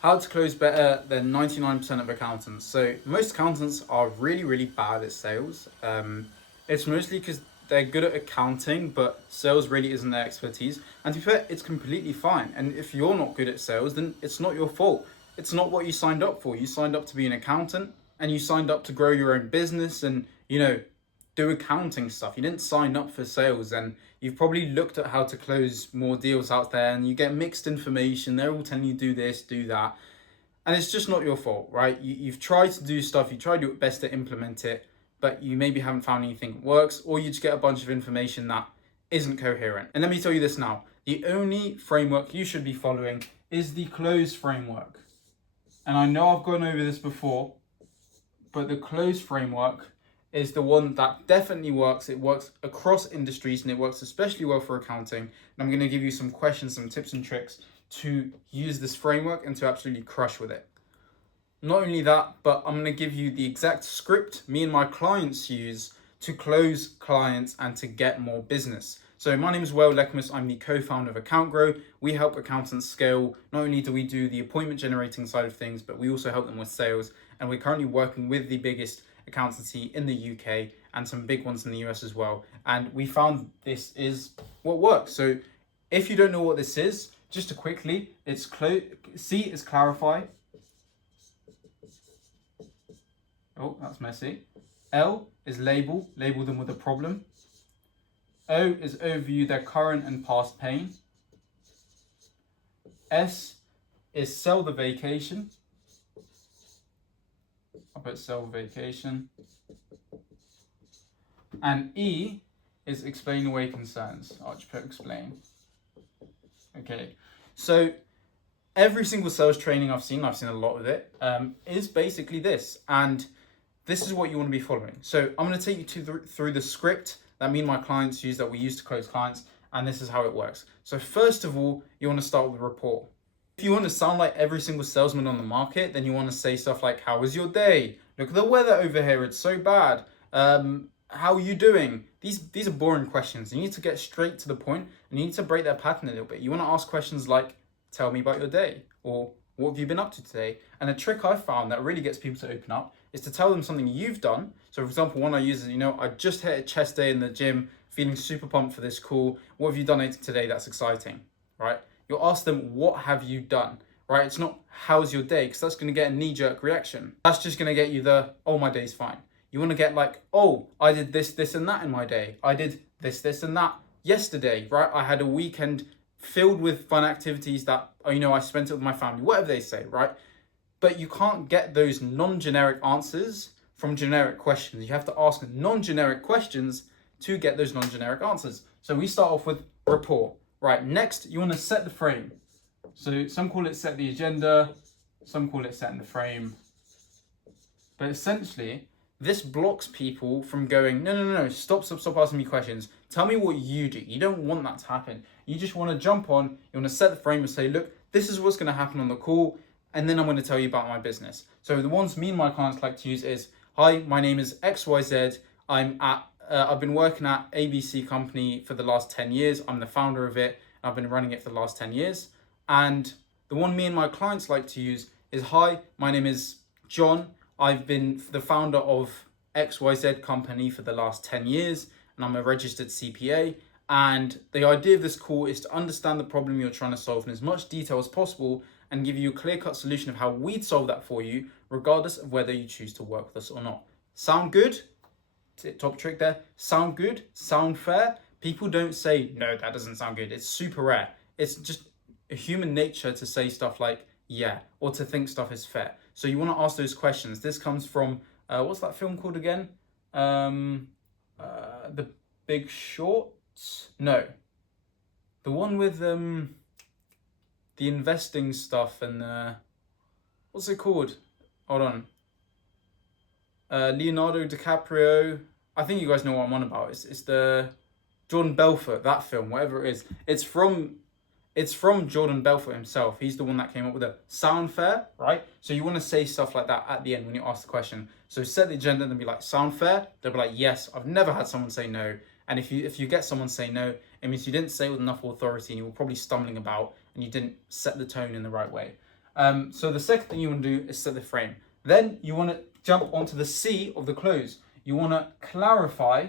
How to close better than 99% of accountants. So most accountants are really, really bad at sales. It's mostly because they're good at accounting, but sales really isn't their expertise. And to be fair, it's completely fine. And if you're not good at sales, then it's not your fault. It's not what you signed up for. You signed up to be an accountant, and you signed up to grow your own business and, do accounting stuff. You didn't sign up for sales, and you've probably looked at how to close more deals out there, and you get mixed information. They're all telling you do this, do that, and it's just not your fault, right? You've tried to do stuff, you tried your best to implement it, but you maybe haven't found anything that works, or you just get a bunch of information that isn't coherent. And let me tell you this now: the only framework you should be following is the close framework. And I know I've gone over this before, but the close framework is the one that definitely works. It works across industries, and it works especially well for accounting. And I'm going to give you some questions, some tips and tricks to use this framework and to absolutely crush with it. Not only that, but I'm going to give you the exact script me and my clients use to close clients and to get more business. So my name is Will Lekmus. I'm the co-founder of AccountGrow. We help accountants scale. Not only do we do the appointment generating side of things, but we also help them with sales. And we're currently working with the biggest accountancy in the UK and some big ones in the US as well. And we found this is what works. So if you don't know what this is, just to quickly, C is clarify. Oh, that's messy. L is label them with a problem. O is overview their current and past pain. S is sell the vacation. I'll put sell vacation. And E is explain away concerns. I'll just put explain. Okay, so every single sales training I've seen a lot of it, is basically this. And this is what you want to be following. So I'm going to take you through the script that me and my clients use, that we use to close clients, and this is how it works. So first of all, you want to start with rapport. If you want to sound like every single salesman on the market, then you want to say stuff like, how was your day? Look at the weather over here, it's so bad. How are you doing? These are boring questions. You need to get straight to the point, and you need to break their pattern a little bit. You want to ask questions like, tell me about your day, or what have you been up to today? And a trick I've found that really gets people to open up is to tell them something you've done. So for example, one I use is, I just hit a chest day in the gym, feeling super pumped for this call. What have you done today that's exciting, right? You'll ask them, what have you done, right? It's not, how's your day? Because that's going to get a knee-jerk reaction. That's just going to get you the, oh, my day's fine. You want to get like, oh, I did this, this, and that in my day. I did this, this, and that yesterday, right? I had a weekend filled with fun activities that, I spent it with my family, whatever they say, right? But you can't get those non-generic answers from generic questions. You have to ask non-generic questions to get those non-generic answers. So we start off with rapport. Right, next you want to set the frame. So some call it set the agenda, some call it setting the frame. But essentially, this blocks people from going, no, stop asking me questions. Tell me what you do. You don't want that to happen. You just want to jump on, you want to set the frame and say, look, this is what's going to happen on the call, and then I'm going to tell you about my business. So the ones me and my clients like to use is, hi, my name is XYZ. I've been working at ABC company for the last 10 years. I'm the founder of it. I've been running it for the last 10 years. And the one me and my clients like to use is, hi, my name is John. I've been the founder of XYZ company for the last 10 years, and I'm a registered CPA. And the idea of this call is to understand the problem you're trying to solve in as much detail as possible and give you a clear-cut solution of how we'd solve that for you, regardless of whether you choose to work with us or not. Sound good? Top trick there. Sound good? Sound fair? People don't say, no, that doesn't sound good. It's super rare. It's just a human nature to say stuff like, yeah, or to think stuff is fair. So you want to ask those questions. This comes from, what's that film called again? The Big Short? No. The one with the investing stuff and, what's it called? Hold on. Leonardo DiCaprio. I think you guys know what I'm on about. It's the Jordan Belfort, that film, whatever it is. It's from Jordan Belfort himself. He's the one that came up with a sound fair, right? So you want to say stuff like that at the end when you ask the question. So set the agenda and be like, sound fair? They'll be like, yes. I've never had someone say no. And if you get someone say no, it means you didn't say it with enough authority and you were probably stumbling about and you didn't set the tone in the right way. So the second thing you want to do is set the frame. Then you want to jump onto the C of the close. You want to clarify.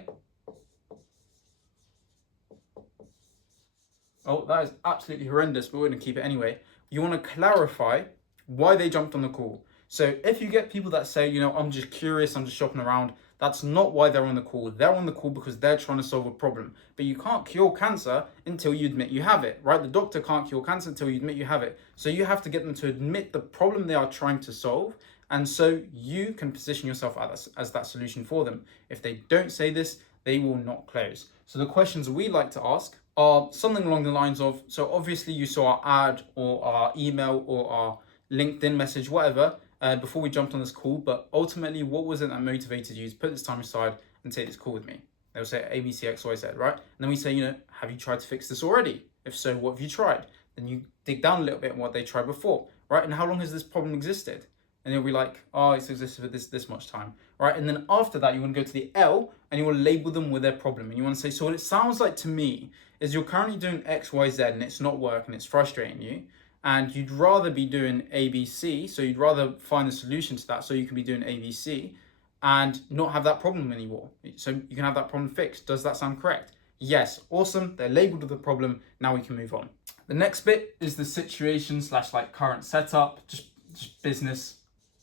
Oh, that is absolutely horrendous, but we're going to keep it anyway. You want to clarify why they jumped on the call. So if you get people that say, I'm just curious, I'm just shopping around, that's not why they're on the call. They're on the call because they're trying to solve a problem. But you can't cure cancer until you admit you have it, right? The doctor can't cure cancer until you admit you have it. So you have to get them to admit the problem they are trying to solve. And so you can position yourself as that solution for them. If they don't say this, they will not close. So the questions we like to ask are something along the lines of, so obviously you saw our ad or our email or our LinkedIn message, whatever, before we jumped on this call, but ultimately, what was it that motivated you to put this time aside and take this call with me? They'll say ABC, X, Y, Z, right? And then we say, have you tried to fix this already? If so, what have you tried? Then you dig down a little bit on what they tried before, right? And how long has this problem existed? And they'll be like, oh, it's existed for this much time, right? And then after that, you want to go to the L and you want to label them with their problem. And you want to say, so what it sounds like to me is you're currently doing X, Y, Z and it's not working, it's frustrating you. And you'd rather be doing ABC, so you'd rather find a solution to that so you can be doing ABC and not have that problem anymore. So you can have that problem fixed. Does that sound correct? Yes, awesome. They're labeled with the problem. Now we can move on. The next bit is the situation / current setup, just business,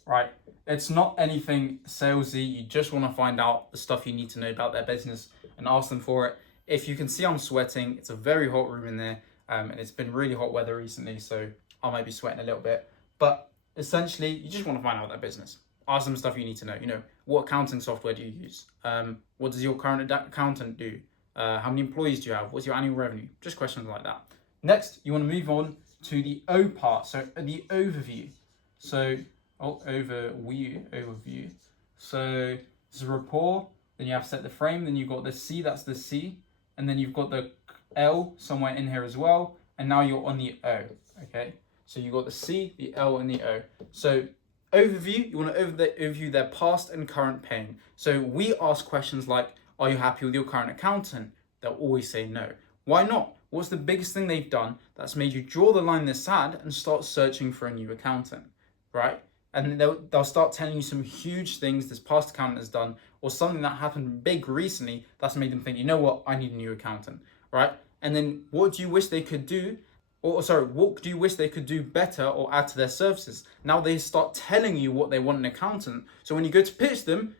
right? It's not anything salesy. You just want to find out the stuff you need to know about their business and ask them for it. If you can see I'm sweating, it's a very hot room in there. And it's been really hot weather recently, so I might be sweating a little bit. But essentially, you just want to find out their business. Ask them stuff you need to know. What accounting software do you use? What does your current accountant do? How many employees do you have? What's your annual revenue? Just questions like that. Next, you want to move on to the O part, so the overview. So, overview. So, this is rapport. Then you have set the frame. Then you've got the C, that's the C. And then you've got the L somewhere in here as well, and now you're on the O, okay? So you've got the C, the L, and the O. So overview, you want to overview their past and current pain. So we ask questions like, are you happy with your current accountant? They'll always say no. Why not? What's the biggest thing they've done that's made you draw the line in the sand and start searching for a new accountant, right? And they'll start telling you some huge things this past accountant has done, or something that happened big recently that's made them think, you know what, I need a new accountant, right? And then what do you wish they could do? What do you wish they could do better or add to their services? Now they start telling you what they want in an accountant. So when you go to pitch them,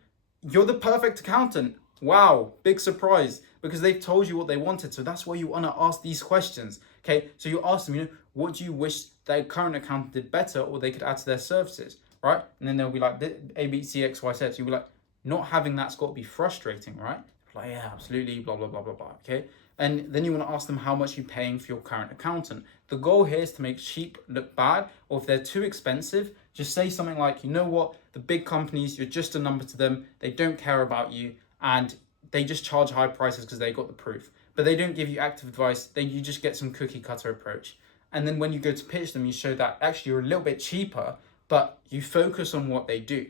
you're the perfect accountant. Wow, big surprise, because they've told you what they wanted. So that's why you want to ask these questions. Okay, so you ask them, what do you wish their current accountant did better or they could add to their services, right? And then they'll be like, A, B, C, X, Y, Z. So you'll be like, not having that's got to be frustrating, right? Like, yeah, absolutely, blah, blah, blah, blah, blah, okay? And then you want to ask them how much you're paying for your current accountant. The goal here is to make cheap look bad, or if they're too expensive, just say something like, you know what, the big companies, you're just a number to them, they don't care about you, and they just charge high prices because they got the proof. But they don't give you active advice, then you just get some cookie cutter approach. And then when you go to pitch them, you show that actually you're a little bit cheaper, but you focus on what they do.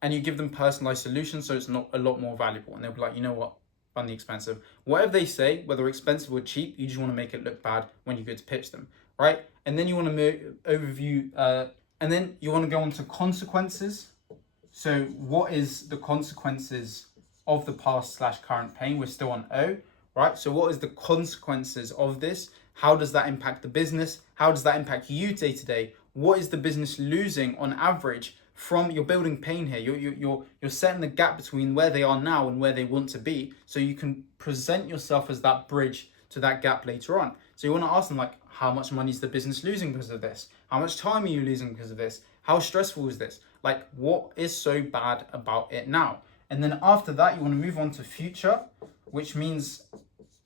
And you give them personalized solutions so it's not a lot more valuable. And they'll be like, you know what, fund the expensive. Whatever they say, whether expensive or cheap, you just want to make it look bad when you go to pitch them, right? And then you want to overview, and then you want to go on to consequences. So what is the consequences of the past / current pain? We're still on O, right? So what is the consequences of this? How does that impact the business? How does that impact you day to day? What is the business losing on average from you're building pain here? You're setting the gap between where they are now and where they want to be, so you can present yourself as that bridge to that gap later on. So you want to ask them like, how much money is the business losing because of this? How much time are you losing because of this? How stressful is this? Like, what is so bad about it now? And then after that, you want to move on to future, which means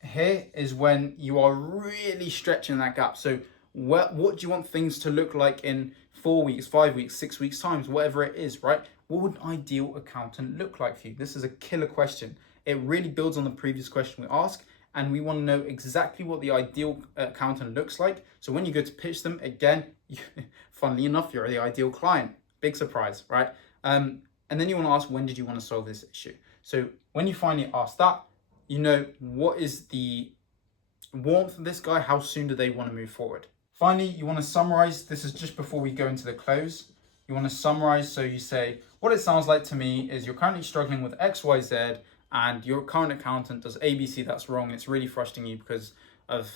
here is when you are really stretching that gap. So what do you want things to look like in 4 weeks, 5 weeks, 6 weeks times, whatever it is, right? What would an ideal accountant look like for you? This is a killer question. It really builds on the previous question we asked, and we want to know exactly what the ideal accountant looks like. So when you go to pitch them, again, funnily enough, you're the ideal client. Big surprise, right? And then you want to ask, when did you want to solve this issue? So when you finally ask that, you know, what is the warmth of this guy? How soon do they want to move forward? Finally, you want to summarize. This is just before we go into the close. You want to summarize. So you say, what it sounds like to me is you're currently struggling with X, Y, Z, and your current accountant does ABC that's wrong. It's really frustrating you because of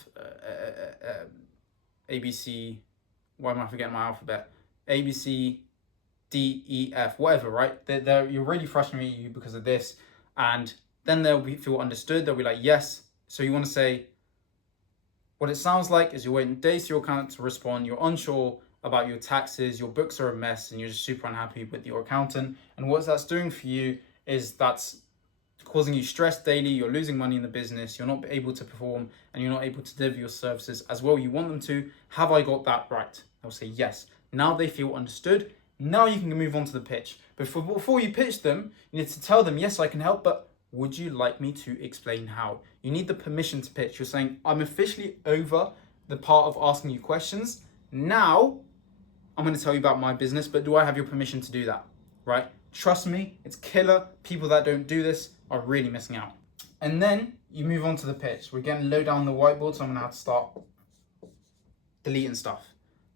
ABC. Why am I forgetting my alphabet? ABC, D, E, F, whatever, right? You're really frustrating you because of this. And then they'll feel understood. They'll be like, yes. So you want to say, what it sounds like is you're waiting days for your accountant to respond. You're unsure about your taxes. Your books are a mess and you're just super unhappy with your accountant. And what that's doing for you is that's causing you stress daily. You're losing money in the business. You're not able to perform and you're not able to deliver your services as well you want them to. Have I got that right? They'll say yes. Now they feel understood. Now you can move on to the pitch. But before you pitch them, you need to tell them, yes, I can help, but would you like me to explain how? You need the permission to pitch. You're saying, I'm officially over the part of asking you questions. Now, I'm going to tell you about my business, but do I have your permission to do that? Right? Trust me, it's killer. People that don't do this are really missing out. And then you move on to the pitch. We're getting low down the whiteboard, so I'm going to have to start deleting stuff.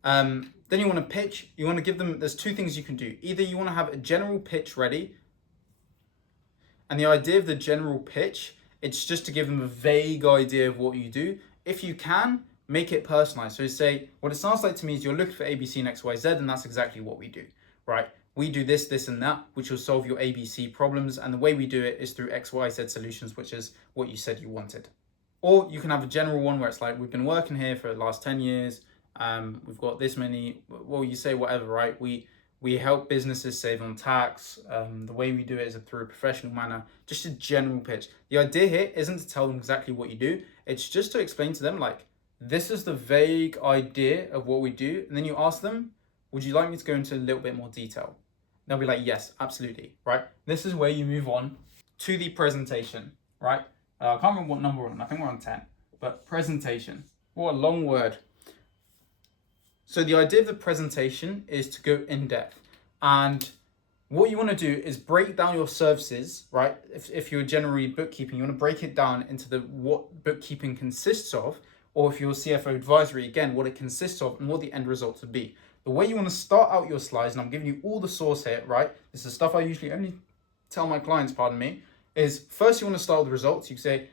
Then you want to pitch. You want to give them, there's two things you can do. Either you want to have a general pitch ready, and the idea of the general pitch, it's just to give them a vague idea of what you do. If you can, make it personalized. So say, what it sounds like to me is you're looking for ABC and XYZ, and that's exactly what we do, right? We do this, this, and that, which will solve your ABC problems. And the way we do it is through XYZ solutions, which is what you said you wanted. Or you can have a general one where it's like, we've been working here for the last 10 years. We've got this many, well, you say whatever, right? We help businesses save on tax. The way we do it is through a professional manner, just a general pitch. The idea here isn't to tell them exactly what you do. It's just to explain to them, like, this is the vague idea of what we do. And then you ask them, would you like me to go into a little bit more detail? They'll be like, yes, absolutely, right? This is where you move on to the presentation, right? I can't remember what number we're on. I think we're on 10. But presentation, what a long word. So the idea of the presentation is to go in depth. And what you want to do is break down your services, right? If you're generally bookkeeping, you want to break it down into what bookkeeping consists of, or if you're CFO advisory, again, what it consists of and what the end result would be. The way you want to start out your slides, and I'm giving you all the source here, right? This is stuff I usually only tell my clients, pardon me, is first you want to start with the results. You say,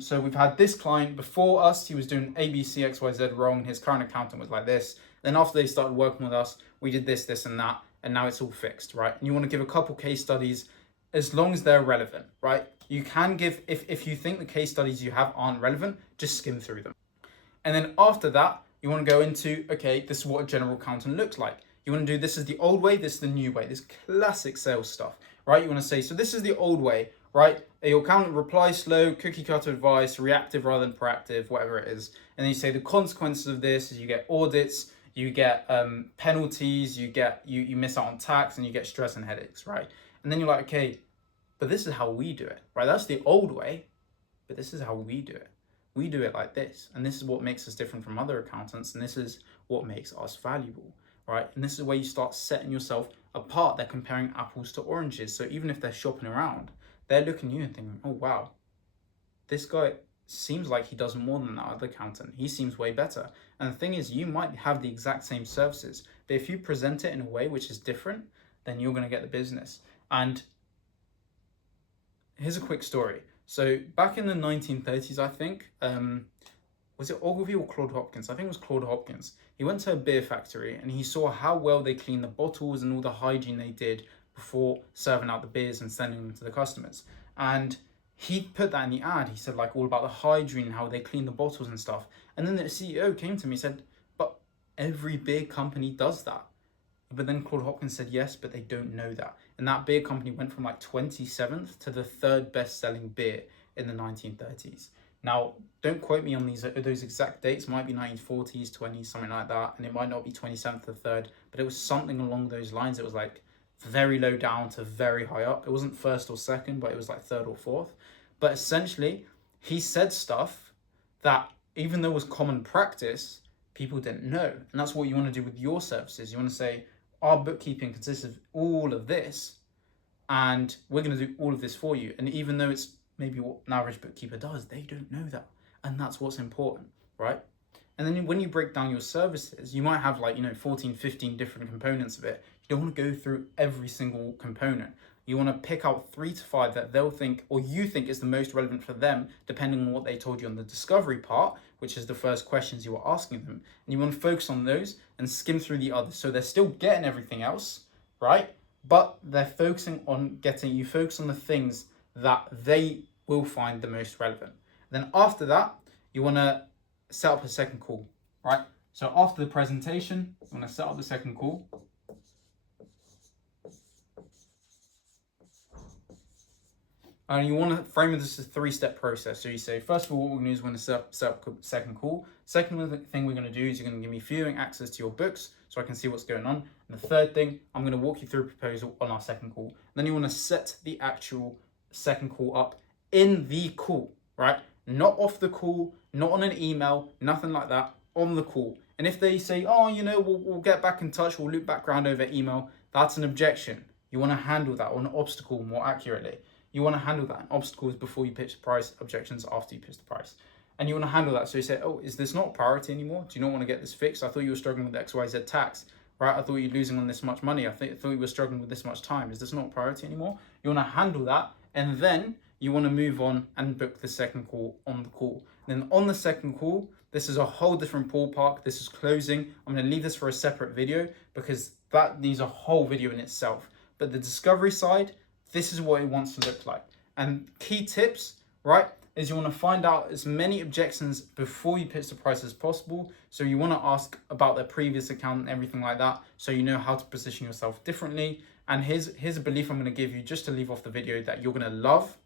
so we've had this client before us, he was doing A, B, C, X, Y, Z wrong. His current accountant was like this. Then after they started working with us, we did this, this, and that, and now it's all fixed, right? And you want to give a couple case studies as long as they're relevant, right? You can give, if you think the case studies you have aren't relevant, just skim through them. And then after that, you want to go into, okay, this is what a general accountant looks like. You want to do, this is the old way, this is the new way, this classic sales stuff, right? You want to say, so this is the old way, right? Your accountant replies slow, cookie cutter advice, reactive rather than proactive, whatever it is. And then you say the consequences of this is you get audits, you get penalties, you miss out on tax, and you get stress and headaches, right? And then you're like, okay, but this is how we do it, right? That's the old way, but this is how we do it. We do it like this, and this is what makes us different from other accountants, and this is what makes us valuable, right? And this is where you start setting yourself apart. They're comparing apples to oranges. So even if they're shopping around, they're looking at you and thinking, oh, wow, this guy seems like he does more than that other accountant. He seems way better. And the thing is, you might have the exact same services, but if you present it in a way which is different, then you're going to get the business. And here's a quick story. So back in the 1930s, I think, was it Ogilvy or Claude Hopkins? I think it was Claude Hopkins. He went to a beer factory and he saw how well they cleaned the bottles and all the hygiene they did before serving out the beers and sending them to the customers. And he put that in the ad. He said, like, all about the hygiene, how they clean the bottles and stuff. And then the CEO came to me and said, but every beer company does that. But then Claude Hopkins said, yes, but they don't know that. And that beer company went from like 27th to the third best-selling beer in the 1930s. Now, don't quote me on those exact dates. It might be 1940s, 20s, something like that. And it might not be 27th or 3rd, but it was something along those lines. It was like very low down to very high up. It wasn't 1st or 2nd, but it was like 3rd or 4th. But essentially, he said stuff that, even though it was common practice, people didn't know. And that's what you want to do with your services. You want to say, our bookkeeping consists of all of this, and we're going to do all of this for you. And even though it's maybe what an average bookkeeper does, they don't know that. And that's what's important, right? And then when you break down your services, you might have like, 14, 15 different components of it. You don't want to go through every single component. You want to pick out 3 to 5 that they'll think, or you think is the most relevant for them, depending on what they told you on the discovery part, which is the first questions you were asking them. And you want to focus on those and skim through the others. So they're still getting everything else, right? But they're focusing on you focus on the things that they will find the most relevant. Then after that, you want to set up a second call, right? So after the presentation, you want to set up the second call. And you want to frame this as a 3-step process. So you say, first of all, what we're going to do is we're going to set up a second call. Second thing we're going to do is you're going to give me viewing access to your books so I can see what's going on. And the third thing, I'm going to walk you through a proposal on our second call. Then you want to set the actual second call up in the call, right? Not off the call, not on an email, nothing like that, on the call. And if they say, oh, we'll get back in touch, we'll loop back around over email, that's an objection. You want to handle that, or an obstacle more accurately. You want to handle that. Obstacles before you pitch the price, objections after you pitch the price. And you want to handle that. So you say, oh, is this not a priority anymore? Do you not want to get this fixed? I thought you were struggling with XYZ tax, right? I thought you were losing on this much money. I thought you were struggling with this much time. Is this not a priority anymore? You want to handle that. And then you want to move on and book the second call on the call. And then on the second call, this is a whole different ballpark. This is closing. I'm going to leave this for a separate video because that needs a whole video in itself. But the discovery side, this is what it wants to look like. And key tips, right, is you want to find out as many objections before you pitch the price as possible. So you want to ask about their previous account and everything like that, so you know how to position yourself differently. And here's a belief I'm going to give you just to leave off the video that you're going to love.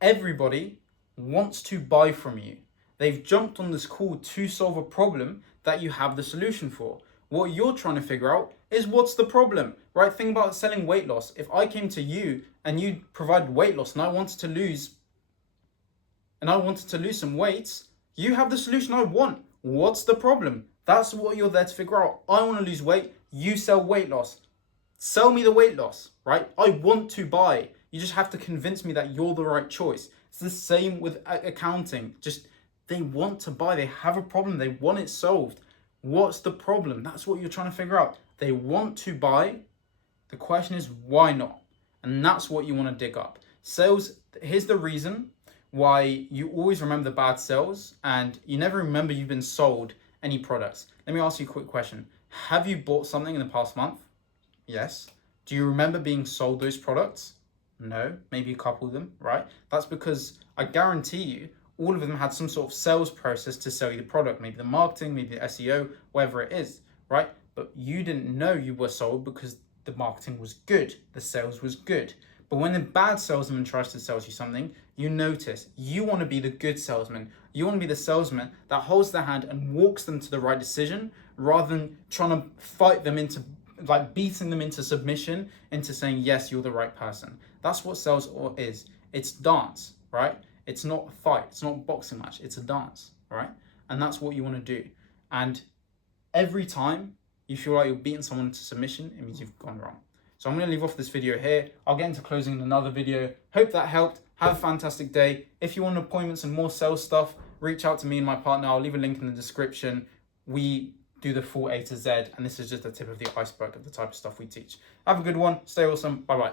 Everybody wants to buy from you. They've jumped on this call to solve a problem that you have the solution for. What you're trying to figure out is what's the problem, right? Think about selling weight loss. If I came to you and you provided weight loss and I wanted to lose some weight, you have the solution I want. What's the problem? That's what you're there to figure out. I want to lose weight. You sell weight loss. Sell me the weight loss, right? I want to buy. You just have to convince me that you're the right choice. It's the same with accounting. Just they want to buy. They have a problem. They want it solved. What's the problem? That's what you're trying to figure out. They want to buy. The question is, why not? And that's what you want to dig up. Sales, here's the reason why you always remember the bad sales and you never remember you've been sold any products. Let me ask you a quick question. Have you bought something in the past month? Yes. Do you remember being sold those products? No. Maybe a couple of them, right? That's because I guarantee you, all of them had some sort of sales process to sell you the product, maybe the marketing, maybe the SEO, whatever it is, right? But you didn't know you were sold because the marketing was good, the sales was good. But when the bad salesman tries to sell you something, you notice you want to be the good salesman. You want to be the salesman that holds their hand and walks them to the right decision rather than trying to fight them into, like beating them into submission, into saying, yes, you're the right person. That's what sales is. It's dance, right? It's not a fight. It's not a boxing match. It's a dance, right? And that's what you want to do. And every time you feel like you're beating someone into submission, it means you've gone wrong. So I'm going to leave off this video here. I'll get into closing in another video. Hope that helped. Have a fantastic day. If you want appointments and more sales stuff, reach out to me and my partner. I'll leave a link in the description. We do the full A to Z, and this is just the tip of the iceberg of the type of stuff we teach. Have a good one. Stay awesome. Bye-bye.